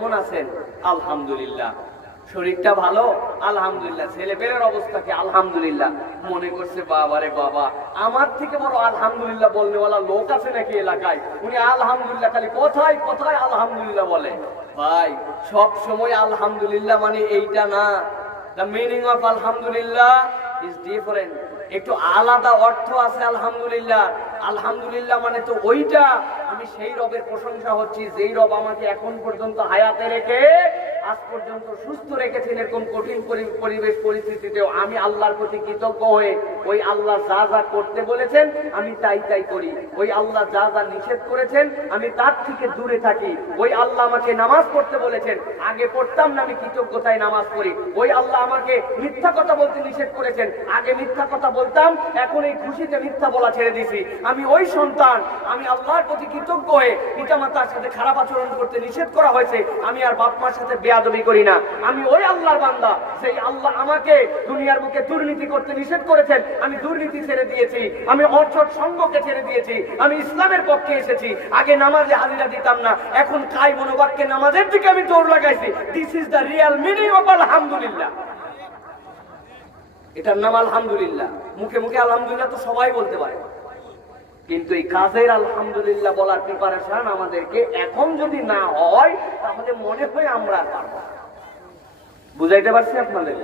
কেমন আছেন? আলহামদুলিল্লাহ। শরীরটা ভালো? আলহামদুলিল্লাহ। ছেলে পেলের অবস্থা কি? আলহামদুলিল্লাহ। মনে করছে, বাবারে বাবা, আমার থেকে বড় আলহামদুলিল্লাহ বলনেওয়ালা লোক আছে নাকি এলাকায়? উনি, আলহামদুলিল্লাহ। খালি কোথায় কোথায় আলহামদুলিল্লাহ বলে। ভাই সব সময় আলহামদুলিল্লাহ মানে এইটা না। দ্য মিনিং অফ আলহামদুলিল্লাহ ইজ ডিফারেন্ট একটু আলাদা অর্থ আছে, আলহামদুলিল্লাহ। আলহামদুলিল্লাহ মানে তো ওইটা। আমি সেই রবের প্রশংসা হচ্ছি, যেই রব আমাকে এখন পর্যন্ত হায়াতে রেখে আজ পর্যন্ত সুস্থ রেখেছেন এরকম কঠিন পরিবেশ পরিস্থিতিতেও আমি আল্লাহর প্রতি কৃতজ্ঞ হয়ে ওই আল্লাহ যা যা করতে বলেছেন, আমি তাই তাই করি। ওই আল্লাহ যা যা নিষেধ করেছেন, আমি তার থেকে দূরে থাকি। ওই আল্লাহ আমাকে নামাজ পড়তে বলেছেন, আগে পড়তাম না, আমি কৃতজ্ঞতায় নামাজ পড়ি। ওই আল্লাহ আমাকে মিথ্যা কথা বলতে নিষেধ করেছেন, আগে মিথ্যা কথা বলতাম, এখন এই খুশিতে মিথ্যা বলা ছেড়ে দিছি। আমি ওই সন্তান, আমি আল্লাহর প্রতি কৃতজ্ঞ হয়ে পিতামাতার সাথে খারাপ আচরণ করতে নিষেধ করা হয়েছে, আমি আর বাপ মার সাথে বেয়াদবি করি না। আমি ওই আল্লাহর বান্দা সেই আল্লাহ আমাকে দুনিয়ার বুকে দুর্নীতি করতে নিষেধ করেছেন, আমি দুর্নীতি ছেড়ে দিয়েছি, আমি অর্থক সঙ্গকে ছেড়ে দিয়েছি, আমি ইসলামের পক্ষে এসেছি, আগে নামাজে হাজিরা দিতাম না, এখন কাই মনোবাক্যে নামাজের দিকে আমি দৌড় লাগাইছি। This is the real meaning of আলহামদুলিল্লাহ এটার নাম আলহামদুলিল্লাহ। মুখে মুখে আলহামদুলিল্লাহ তো সবাই বলতে পারে। কিন্তু এই কাজের আলহামদুলিল্লাহ বলার প্রিপারেশন আমাদেরকে এখন যদি না হয়, তাহলে মনে হয় আমরা পারব বুঝাইতে পারছি আপনাদের?